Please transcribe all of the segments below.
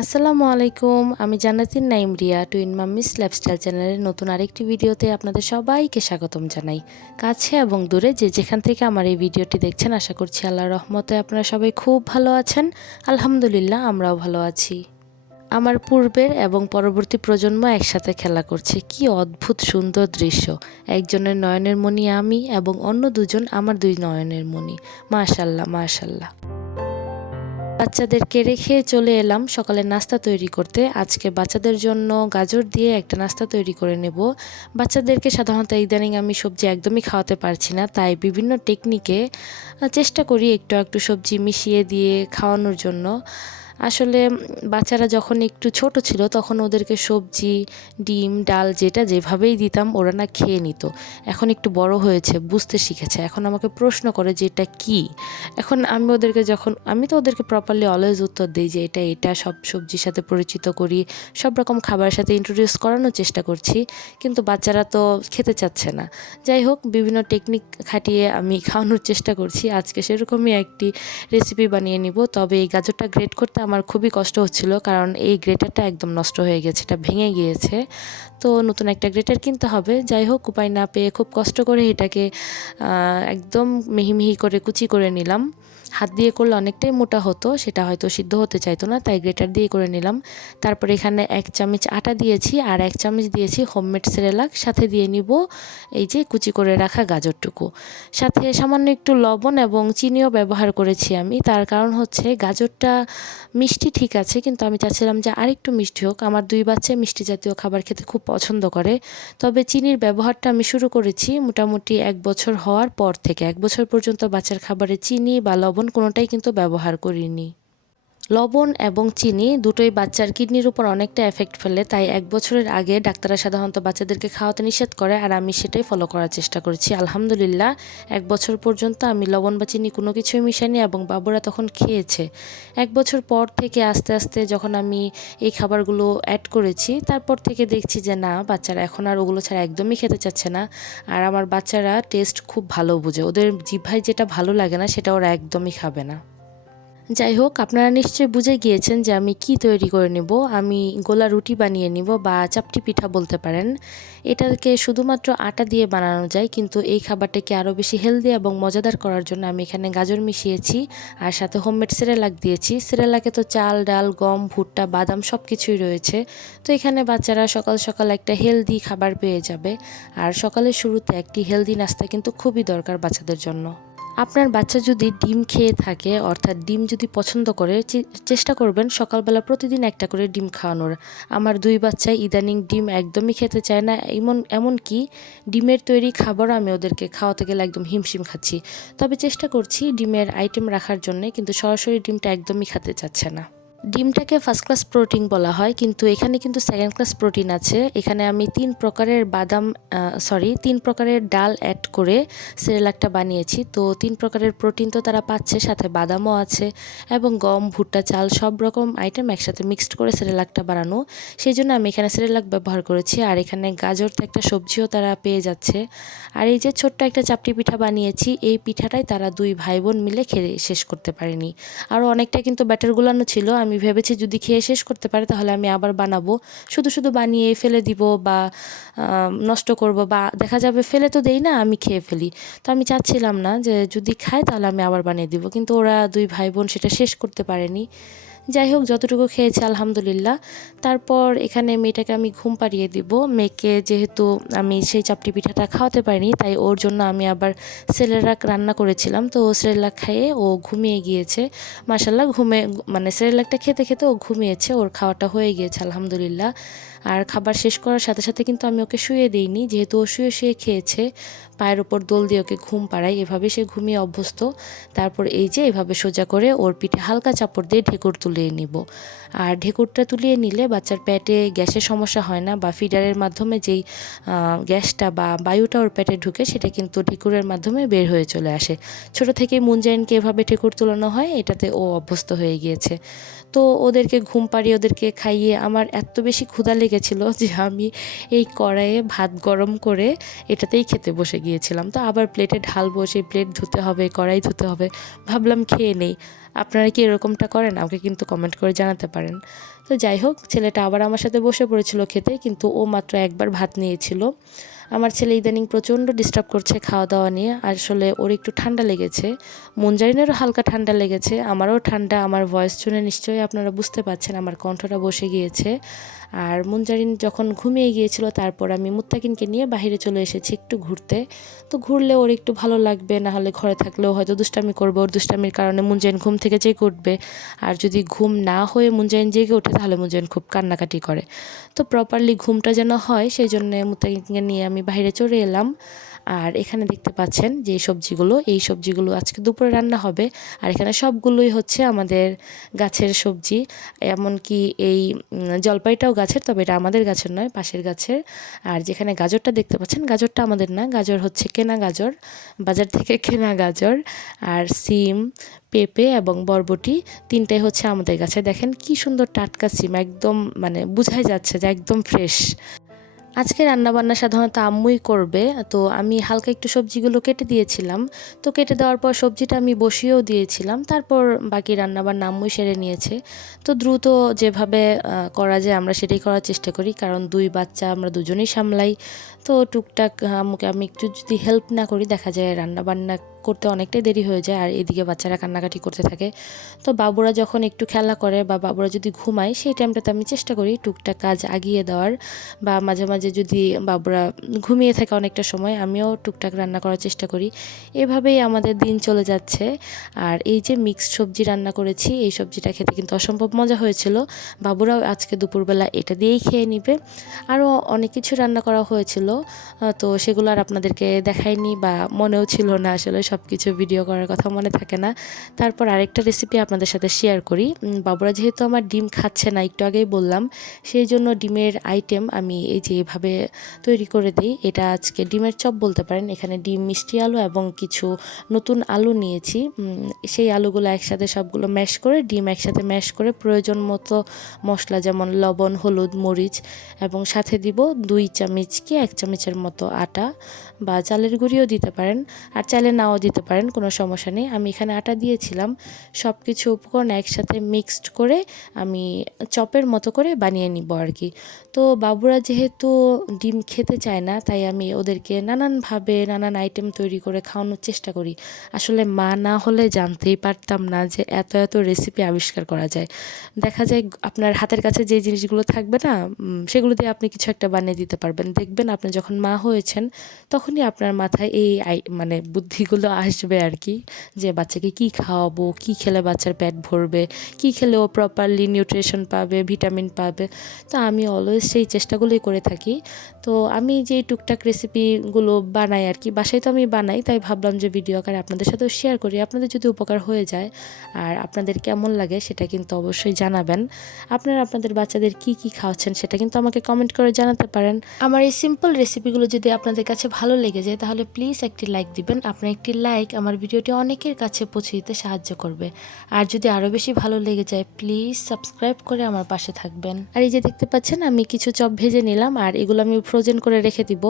আসসালামু আলাইকুম, আমি Jannatin Naim Riya, twin mummies lifestyle চ্যানেলের নতুন আরেকটি ভিডিওতে আপনাদের সবাইকে স্বাগতম জানাই। কাছে এবং দূরে যে যেখান থেকে আমার এই ভিডিওটি দেখছেন, আশা করছি আল্লাহর রহমতে আপনারা সবাই খুব ভালো আছেন। আলহামদুলিল্লাহ, আমরাও ভালো আছি। আমার পূর্বের এবং পরবর্তী প্রজন্ম একসাথে খেলা করছে। কি অদ্ভুত সুন্দর দৃশ্য। একজনের নয়নের মণি আমি এবং অন্য দুজন আমার দুই নয়নের মণি। মাশাল্লাহ মাশাল্লাহ। বাচ্চাদেরকে রেখে চলে এলাম সকালে নাস্তা তৈরি করতে। আজকে বাচ্চাদের জন্য গাজর দিয়ে একটা নাস্তা তৈরি করে নেব। বাচ্চাদেরকে সাধারণত ইদানিং আমি সবজি একদমই খাওয়াতে পারছি না, তাই বিভিন্ন টেকনিকে চেষ্টা করি একটু একটু সবজি মিশিয়ে দিয়ে খাওয়ানোর জন্য। আসলে বাচ্চারা যখন একটু ছোট ছিল তখন ওদেরকে সবজি, ডিম, ডাল যেটা যেভাবেই দিতাম ওরা না খেয়ে নিত। এখন একটু বড় হয়েছে, বুঝতে শিখেছে। এখন আমাকে প্রশ্ন করে যে এটা কী? এখন আমি ওদেরকে যখন, আমি তো ওদেরকে প্রপারলি অলওয়েজ উত্তর দিই যে এটা এটা, সব সবজির সাথে পরিচিত করি, সব রকম খাবারের সাথে ইন্ট্রোডিউস করানোর চেষ্টা করছি, কিন্তু বাচ্চারা তো খেতে চাচ্ছে না। যাই হোক, বিভিন্ন টেকনিক খাটিয়ে আমি খাওয়ানোর চেষ্টা করছি। আজকে সেরকমই একটি রেসিপি বানিয়ে নিব। তবে এই গাজরটা গ্রেট করতে আমার খুবই কষ্ট হচ্ছিল, কারণ এই গ্রেটারটা একদম নষ্ট হয়ে গেছে, এটা ভেঙে গিয়েছে। তো নতুন একটা গ্রেটার কিনতে হবে। যাই হোক, উপায় না পেয়ে খুব কষ্ট করে এটাকে একদম মিহি মিহি করে কুচি করে নিলাম। হাত দিয়ে করলে অনেকটাই মোটা হতো, সেটা হয়তো সিদ্ধ হতে চাইতো না, তাই গ্রেটার দিয়ে করে নিলাম। তারপর এখানে এক চামচ আটা দিয়েছি, আর এক চামচ দিয়েছি হোমমেড সেরেলাক, সাথে দিয়ে নিব এই যে কুচি করে রাখা গাজরটুকু। সাথে সামান্য একটু লবণ এবং চিনিও ব্যবহার করেছি আমি, তার কারণ হচ্ছে গাজরটা মিষ্টি ঠিক আছে, কিন্তু আমি চাচ্ছিলাম যে আরেকটু মিষ্টি হোক। আমার দুই বাচ্চা মিষ্টি জাতীয় খাবার খেতে খুব পছন্দ করে, তবে চিনির ব্যবহারটা আমি শুরু করেছি মোটামুটি এক বছর হওয়ার পর থেকে। এক বছর পর্যন্ত বাচ্চার খাবারে চিনি বা লবণ কোনোটাই কিন্তু ব্যবহার করিনি। লবণ এবং চিনি দুটোই বাচ্চার কিডনির উপর অনেকটা এফেক্ট ফেলে, তাই এক বছরের আগে ডাক্তাররা সাধারণত বাচ্চাদেরকে খাওয়াতে নিষেধ করে, আর আমি সেটাই ফলো করার চেষ্টা করছি। আলহামদুলিল্লাহ, এক বছর পর্যন্ত আমি লবণ বা চিনি কোনো কিছুই মিশাইনি এবং বাবুরা তখন খেয়েছে। এক বছর পর থেকে আস্তে আস্তে যখন আমি এই খাবারগুলো অ্যাড করেছি, তারপর থেকে দেখছি যে না, বাচ্চারা এখন আর ওগুলো ছাড়া একদমই খেতে চাচ্ছে না। আর আমার বাচ্চারা টেস্ট খুব ভালো বুঝে, ওদের জিভায় যেটা ভালো লাগে না, সেটা ওরা একদমই খাবে না। যাই হোক আপনারা নিশ্চয়ই বুঝে গিয়েছেন যে আমি কি তৈরি করে নিব। আমি গোলা রুটি বানিয়ে নিব বা চাপটি পিঠা বলতে পারেন। এটাকে শুধুমাত্র আটা দিয়ে বানানো যায়, কিন্তু এই খাবারটাকে আরও বেশি হেলদি এবং মজাদার করার জন্য আমি এখানে গাজর মিশিয়েছি আর সাথে হোমমেড সেরেলাক দিয়েছি। সেরেলাকে তো চাল, ডাল, গম, ভুট্টা, বাদাম সব কিছুই রয়েছে। তো এখানে বাচ্চারা সকাল সকাল একটা হেলদি খাবার পেয়ে যাবে। আর সকালের শুরুতে একটি হেলদি নাস্তা কিন্তু খুবই দরকার বাচ্চাদের জন্য। আপনার বাচ্চা যদি ডিম খেয়ে থাকে, অর্থাৎ ডিম যদি পছন্দ করে চেষ্টা করবেন সকালবেলা প্রতিদিন একটা করে ডিম খাওয়ানোর। আমার দুই বাচ্চা ইদানিং ডিম একদমই খেতে চায় না, এমন, এমনকি ডিমের তৈরি খাবার আমি ওদেরকে খাওয়াতে গেলে একদম হিমশিম খাচ্ছি। তবে চেষ্টা করছি ডিমের আইটেম রাখার জন্য, কিন্তু সরাসরি ডিমটা একদমই খেতে চাচ্ছে না। ডিমটাকে ফার্স্ট ক্লাস প্রোটিন বলা হয়, কিন্তু এখানে কিন্তু সেকেন্ড ক্লাস প্রোটিন আছে। এখানে আমি তিন প্রকারের বাদাম সরি তিন প্রকারের ডাল অ্যাড করে সেরেলাকটা বানিয়েছি। তো তিন প্রকারের প্রোটিন তো তারা পাচ্ছে, সাথে বাদামও আছে এবং গম, ভুট্টা, চাল, সব রকম আইটেম একসাথে মিক্সড করে সেরেলাকটা বানানো। সেই জন্য আমি এখানে সেরেলাক ব্যবহার করেছি। আর এখানে গাজর তো একটা সবজিও তারা পেয়ে যাচ্ছে। আর এই যে ছোট্ট একটা চাপটি পিঠা বানিয়েছি, এই পিঠাটাই তারা দুই ভাই বোন মিলে খেয়ে শেষ করতে পারেনি। আরও অনেকটা কিন্তু ব্যাটার গুলানো ছিল আমি ভেবেছি যদি খেয়ে শেষ করতে পারে, তাহলে আমি আবার বানাবো। শুধু শুধু বানিয়ে ফেলে দিব বা নষ্ট করব বা দেখা যাবে ফেলে তো দেই না, আমি খেয়ে ফেলি। তো আমি চাচ্ছিলাম না যে যদি খায় তাহলে আমি আবার বানিয়ে দিব। কিন্তু ওরা দুই ভাই বোন সেটা শেষ করতে পারেনি। যাই হোক যতটুকু খেয়েছে, আলহামদুলিল্লাহ। তারপর এখানে মেয়েটাকে আমি ঘুম পাড়িয়ে দিব। মেয়েকে যেহেতু আমি সেই চাপটি পিঠাটা খাওয়াতে পারিনি, তাই ওর জন্য আমি আবার সেরেলাক রান্না করেছিলাম। তো ও সেরেলাক খাইয়ে ও ঘুমিয়ে গিয়েছে। মাসাল্লাহ ঘুমে মানে সেরেলাকটা খেতে খেতে ও ঘুমিয়েছে। ওর খাওয়াটা হয়ে গিয়েছে, আলহামদুলিল্লাহ। আর খাবার শেষ করার সাথে সাথে কিন্তু আমি ওকে শুয়ে দিইনি। যেহেতু ও শুয়ে শুয়ে খেয়েছে, পায়ের ওপর দোল দিয়ে ওকে ঘুম পাড়াই এভাবে সে ঘুমিয়ে অভ্যস্ত। তারপর এই যে এভাবে সোজা করে ওর পিঠে হালকা চাপড় দিয়ে ঢেকুর তুলিয়ে নিব। আর ঢেকুরটা তুলিয়ে নিলে বাচ্চার পেটে গ্যাসের সমস্যা হয় না বা ফিডারের মাধ্যমে যেই গ্যাসটা বা বায়ুটা ওর পেটে ঢুকে সেটা কিন্তু ঢেকুরের মাধ্যমে বের হয়ে চলে আসে। ছোট থেকে মুনজাইনকে এভাবে ঢেকুর তুলানো হয়, এটাতে ও অভ্যস্ত হয়ে গিয়েছে। তো ওদেরকে ঘুম পাড়িয়ে, ওদেরকে খাইয়ে আমার এত বেশি ক্ষুধা লেগেছিল যে আমি এই কড়াইয়ে ভাত গরম করে এটাতেই খেতে বসে গিয়েছিলাম। তো আবার প্লেটে ঢালবো, সেই প্লেট ধুতে হবে, কড়াই ধুতে হবে, ভাবলাম খেয়ে নেই। আপনারা কি এরকমটা করেন? আমাকে কিন্তু কমেন্ট করে জানাতে পারেন। তো যাই হোক, ছেলেটা আবার আমার সাথে বসে পড়েছিল খেতে, কিন্তু ও মাত্র একবার ভাত নিয়েছিল। আমার ছেলে ইদানিং প্রচণ্ড ডিস্টার্ব করছে খাওয়া দাওয়া নিয়ে আসলে ওর একটু ঠান্ডা লেগেছে। মুঞ্জারিনেরও হালকা ঠান্ডা লেগেছে। আমারও ঠান্ডা। আমার ভয়েস শুনে নিশ্চয়ই আপনারা বুঝতে পারছেন আমার কণ্ঠটা বসে গিয়েছে। আর মুঞ্জারিন যখন ঘুমিয়ে গিয়েছিল, তারপর আমি মুত্তাকিনকে নিয়ে বাহিরে চলে এসেছি একটু ঘুরতে। তো ঘুরলে ওর একটু ভালো লাগবে, না হলে ঘরে থাকলেও হয়তো দুষ্টামি করবে। ওর দুষ্টামির কারণে মুঞ্জাইন ঘুম থেকে জেগে উঠবে। আর যদি ঘুম না হয়ে মুঞ্জাইন জেগে ওঠে, তাহলে মুঞ্জাইন খুব কান্নাকাটি করে। তো প্রপারলি ঘুমটা যেন হয়, সেই জন্য মুত্তাকিনকে নিয়ে আমি বাইরে চলে এলাম। আর এখানে দেখতে পাচ্ছেন যে সবজিগুলো, এই সবজিগুলো আজকে দুপুরে রান্না হবে। আর এখানে সবগুলোই হচ্ছে আমাদের গাছের সবজি। এমনকি এই জলপাইটাও গাছের, তবে এটা আমাদের গাছের নয়, পাশের গাছের। আর যেখানে গাজরটা দেখতে পাচ্ছেন, গাজরটা আমাদের না, গাজর হচ্ছে কেনা গাজর, বাজার থেকে কেনা গাজর। আর সিম, পেঁপে এবং বরবটি তিনটাই হচ্ছে আমাদের গাছে। দেখেন কি সুন্দর টাটকা সিম, একদম মানে বোঝাই যাচ্ছে যে একদম ফ্রেশ। আজকে রান্নাবান্না সাধারণত আম্মুই করবে, তো আমি হালকা একটু সবজিগুলো কেটে দিয়েছিলাম। তো কেটে দেওয়ার পর সবজিটা আমি বসিয়েও দিয়েছিলাম, তারপর বাকি রান্নাবান্না আম্মুই সেরে নিয়েছে। তো দ্রুত যেভাবে করা যায় আমরা সেটাই করার চেষ্টা করি, কারণ দুই বাচ্চা আমরা দুজনেই সামলাই। তো টুকটাক আম্মুকে আমি একটু যদি হেল্প না করি, দেখা যায় রান্নাবান্না করতে অনেকটাই দেরি হয়ে যায় আর এদিকে বাচ্চারা কান্নাকাটি করতে থাকে। তো বাবুরা যখন একটু খেলা করে বা বাবুরা যদি ঘুমায়, সেই টাইমটাতে আমি চেষ্টা করি টুকটাক কাজ আগিয়ে দেওয়ার বা মাঝে মাঝে যদি বাবুরা ঘুমিয়ে থাকে অনেকটা সময়, আমিও টুকটাক রান্না করার চেষ্টা করি। এভাবেই আমাদের দিন চলে যাচ্ছে। আর এই যে মিক্সড সবজি রান্না করেছি, এই সবজিটা খেতে কিন্তু অসম্ভব মজা হয়েছিল। বাবুরাও আজকে দুপুরবেলা এটা দিয়েই খেয়ে নিবে। আরও অনেক কিছু রান্না করা হয়েছিল। তো সেগুলো আর আপনাদেরকে দেখায়নি বা মনেও ছিল না আসলে সব কিছু ভিডিও করার কথা মনে থাকে না। তারপর আরেকটা রেসিপি আপনাদের সাথে শেয়ার করি। বাবুরা যেহেতু আমার ডিম খাচ্ছে না, একটু আগেই বললাম, সেই জন্য ডিমের আইটেম আমি এই যে এভাবে তৈরি করে দিই। এটা আজকে ডিমের চপ বলতে পারেন। এখানে ডিম, মিষ্টি আলু এবং কিছু নতুন আলু নিয়েছি। সেই আলুগুলো একসাথে সবগুলো ম্যাশ করে, ডিম একসাথে ম্যাশ করে প্রয়োজন মতো মশলা যেমন লবণ, হলুদ, মরিচ এবং সাথে দিব দুই চামচ কি এক চামচের মতো আটা বা চালের গুঁড়িও দিতে পারেন। আর চালে নাও দিতে পারেন, কোনো সমস্যা নেই। আমি এখানে আটা দিয়েছিলাম সব কিছু উপকরণ একসাথে মিক্সড করে আমি চপের মতো করে বানিয়ে নিব আর কি। তো বাবুরা যেহেতু ডিম খেতে চায় না, তাই আমি ওদেরকে নানানভাবে নানান আইটেম তৈরি করে খাওয়ানোর চেষ্টা করি। আসলে মা না হলে জানতেই পারতাম না যে এত এত রেসিপি আবিষ্কার করা যায়। দেখা যায় আপনার হাতের কাছে যে জিনিসগুলো থাকবে না সেগুলো দিয়ে আপনি কিছু একটা বানিয়ে দিতে পারবেন। দেখবেন আপনি যখন মা হয়েছেন, তখনই আপনার মাথায় এই মানে বুদ্ধিগুলো আসবে আর কি, যে বাচ্চাকে কি খাওয়াবো, কি খেলে বাচ্চার পেট ভরবে, কি খেলে ও প্রপারলি নিউট্রিশন পাবে ভিটামিন পাবে। তো আমি অলওয়েজ সেই চেষ্টাগুলোই করে থাকি তো আমি যে টুকটাক রেসিপিগুলো বানাই আর কি, বাসায় তো আমি বানাই, তাই ভাবলাম যে ভিডিও আকারে আপনাদের সাথেও শেয়ার করি। আপনাদের যদি উপকার হয়ে যায় আর আপনাদের কেমন লাগে সেটা কিন্তু অবশ্যই জানাবেন। আপনারা আপনাদের বাচ্চাদের কি কি খাওয়াচ্ছেন সেটা কিন্তু আমাকে কমেন্ট করে জানাতে পারেন। আমার এই সিম্পল রেসিপিগুলো যদি আপনাদের কাছে ভালো লেগে যায়, তাহলে প্লিজ একটি লাইক দিবেন। আপনার একটি লাইক আমার ভিডিওটি অনেকের কাছে পৌঁছে দিতে সাহায্য করবে। আর যদি আরও বেশি ভালো লেগে যায় প্লিজ সাবস্ক্রাইব করে আমার পাশে থাকবেন। আর এই যে দেখতে পাচ্ছেন, আমি কিছু চপ ভেজে নিলাম আর এগুলো আমি ফ্রোজেন করে রেখে দিব।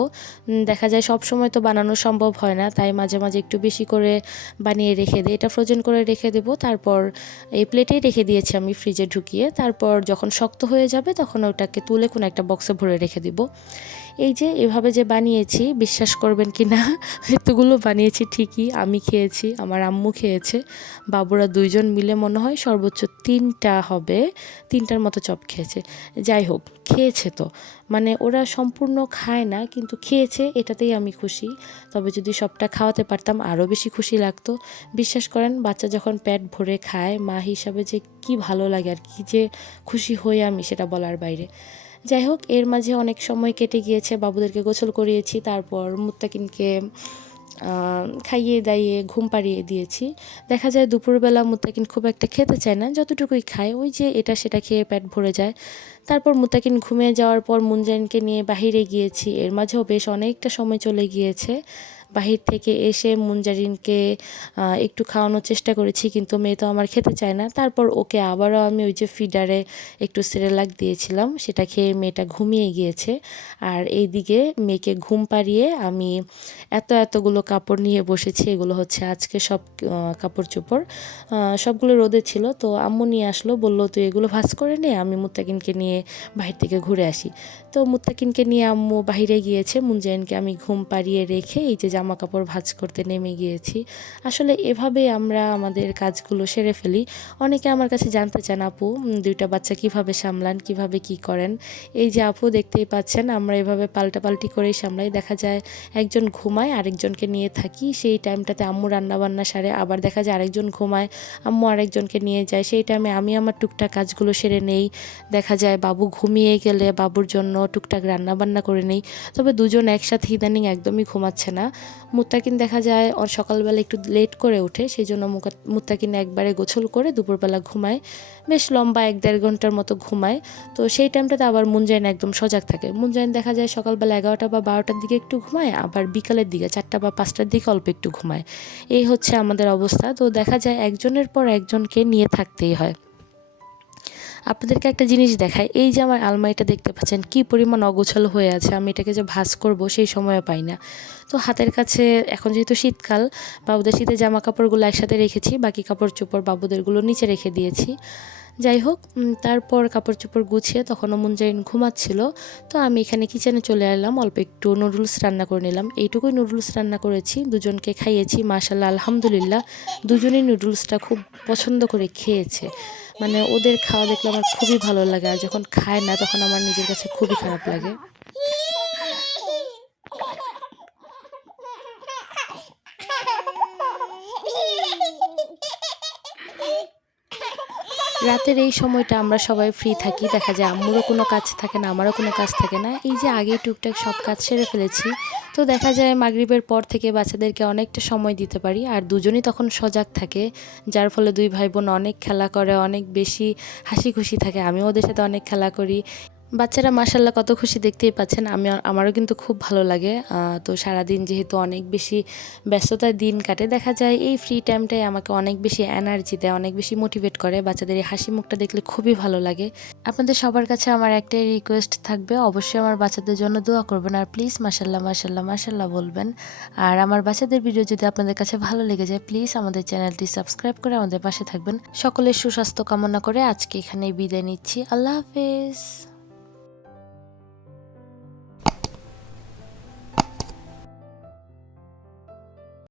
দেখা যায় সব সময় তো বানানো সম্ভব হয় না, তাই মাঝে মাঝে একটু বেশি করে বানিয়ে রেখে দিই। এটা ফ্রোজেন করে রেখে দেব, তারপর এই প্লেটেই রেখে দিয়েছি আমি ফ্রিজে ঢুকিয়ে। তারপর যখন শক্ত হয়ে যাবে, তখন ওটাকে তুলে কোনো একটা বক্সে ভরে রেখে দিব। এই যে এভাবে যে বানিয়েছি, বিশ্বাস করবেন কি না, এতগুলো বানিয়েছি ঠিকই, আমি খেয়েছি, আমার আম্মু খেয়েছে, বাবুরা দুইজন মিলে মনে হয় সর্বোচ্চ তিনটা হবে, তিনটার মতো চপ খেয়েছে। যাই হোক, খেয়েছে তো মানে ওরা সম্পূর্ণ খায় না, কিন্তু খেয়েছে, এটাতেই আমি খুশি। তবে যদি সবটা খাওয়াতে পারতাম, আরও বেশি খুশি লাগতো। বিশ্বাস করেন, বাচ্চা যখন পেট ভরে খায়, মা হিসাবে যে কি ভালো লাগে আর কি যে খুশি হই আমি, সেটা বলার বাইরে। যাই হোক, এর মাঝে অনেক সময় কেটে গিয়েছে, বাবুদেরকে গোসল করিয়েছি, তারপর মুত্তাকিনকে খাইয়ে দাইয়ে ঘুম পাড়িয়ে দিয়েছি। দেখা যায় দুপুরবেলা মুত্তাকিন খুব একটা খেতে চায় না, যতটুকুই খায়, ওই যে এটা সেটা খেয়ে পেট ভরে যায়। তারপর মুত্তাকিন ঘুমিয়ে যাওয়ার পর মুনজাইনকে নিয়ে বাহিরে গিয়েছি, এর মাঝেও বেশ অনেকটা সময় চলে গিয়েছে। বাহির থেকে এসে মুনজারিনকে একটু খাওয়ানোর চেষ্টা করেছি, কিন্তু মেয়ে তো আমার খেতে চায় না। তারপর ওকে আবারও আমি ওই যে ফিডারে একটু সেরেলাক দিয়েছিলাম, সেটা খেয়ে মেয়েটা ঘুমিয়ে গিয়েছে। আর এইদিকে মেয়েকে ঘুম পাড়িয়ে আমি এত এতগুলো কাপড় নিয়ে বসেছি, এগুলো হচ্ছে আজকে সব কাপড় চোপড় সবগুলো রোদে ছিল। তো আম্মু নিয়ে আসলো, বলল, তুই এগুলো ভাজ করে নে, আমি মুত্তাকিনকে নিয়ে বাহির থেকে ঘুরে আসি। তো মুত্তাকিনকে নিয়ে আম্মু বাহিরে গিয়েছে মুনজাইনকে আমি ঘুম পাড়িয়ে রেখে এই যে জামা কাপড় ভাজ করতে নেমে গিয়েছি। আসলে এভাবে আমরা আমাদের কাজগুলো সেরে ফেলি। অনেকে আমার কাছে জানতে চান, আপু দুইটা বাচ্চা কীভাবে সামলান? কীভাবে কি করেন? এই যে আপু দেখতেই পাচ্ছেন, আমরা এভাবে পাল্টাপাল্টি করেই সামলাই। দেখা যায় একজন ঘুমায়, আরেকজনকে নিয়ে থাকি। সেই টাইমটাতে আম্মু রান্না বান্না সারে, আবার দেখা যায় আরেকজন ঘুমায়, আম্মু আরেকজনকে নিয়ে যায়। সেই টাইমে আমি আমার টুকটাক কাজগুলো সেরে নেই। দেখা যায় বাবু ঘুমিয়ে গেলে বাবুর জন্য টুকটাক রান্নাবান্না করে নেই। তবে দুজন একসাথে ইদানিং একদমই ঘুমাচ্ছে না। মুত্তাকিন দেখা যায়, ওর সকালবেলা একটু লেট করে ওঠে সেই জন্য মুত্তাকিন একবারে গোছল করে দুপুরবেলা ঘুমায়। বেশ লম্বা এক দেড় ঘণ্টার মতো ঘুমায়। তো সেই টাইমটাতে আবার মুনজাইন একদম সজাগ থাকে। মুনজাইন দেখা যায় সকালবেলা এগারোটা বা বারোটার দিকে একটু ঘুমায়, আবার বিকালের দিকে চারটা বা পাঁচটার দিকে অল্প একটু ঘুমায়। এই হচ্ছে আমাদের অবস্থা। তো দেখা যায় একজনের পর একজনকে নিয়ে থাকতেই হয়। আপনাদেরকে একটা জিনিস দেখায় এই যে আমার আলমারিটা দেখতে পাচ্ছেন, কি পরিমাণ অগোছালো হয়ে আছে, আমি এটাকে যে ভাস করব সেই সময় পাই না। তো হাতের কাছে এখন যেহেতু শীতকাল, বাবুদের শীতের জামা কাপড়গুলো একসাথে রেখেছি, বাকি কাপড় চোপড় বাবুদেরগুলো নিচে রেখে দিয়েছি। যাই হোক তারপর কাপড় চোপড় গুছিয়ে তখনও মুনজাইন ঘুমাচ্ছিল। তো আমি এখানে কিচেনে চলে এলাম, অল্প একটু নুডলস রান্না করে নিলাম। এইটুকুই নুডলস রান্না করেছি, দুজনকে খাইয়েছি মাশাল্লাহ আলহামদুলিল্লাহ। দুজনেই নুডলসটা খুব পছন্দ করে খেয়েছে। মানে ওদের খাওয়া দেখলে আমার খুবই ভালো লাগে। আর যখন খায় না, তখন আমার নিজের কাছে খুবই খারাপ লাগে। রাতের এই সময়টা আমরা সবাই ফ্রি থাকি। দেখা যায় আম্মুরও কোনো কাজ থাকে না, আমারও কোনো কাজ থাকে না। এই যে আগেই টুকটাক সব কাজ সেরে ফেলেছি। তো দেখা যায় মাগরিবের পর থেকে বাচ্চাদেরকে অনেকটা সময় দিতে পারি, আর দুজনই তখন সজাগ থাকে, যার ফলে দুই ভাই বোন অনেক খেলা করে, অনেক বেশি হাসি খুশি থাকে। আমি ওদের সাথে অনেক খেলা করি। বাচ্চারা মাসাল্লাহ কত খুশি দেখতেই পাচ্ছেন। আমি আমারও কিন্তু খুব ভালো লাগে। তো সারাদিন যেহেতু অনেক বেশি ব্যস্ততার দিন কাটে, দেখা যায় এই ফ্রি টাইমটাই আমাকে অনেক বেশি এনার্জি দেয়, অনেক বেশি মোটিভেট করে। বাচ্চাদের এই হাসি মুখটা দেখলে খুবই ভালো লাগে। আপনাদের সবার কাছে আমার একটাই রিকোয়েস্ট থাকবে, অবশ্যই আমার বাচ্চাদের জন্য দোয়া করবেন। আর প্লিজ মাসাল্লাহ মাসাল্লাহ মাসাল্লাহ বলবেন। আর আমার বাচ্চাদের ভিডিও যদি আপনাদের কাছে ভালো লেগে যায় প্লিজ আমাদের চ্যানেলটি সাবস্ক্রাইব করে আমাদের পাশে থাকবেন। সকলের সুস্বাস্থ্য কামনা করে আজকে এখানে বিদায় নিচ্ছি। আল্লাহ হাফেজ।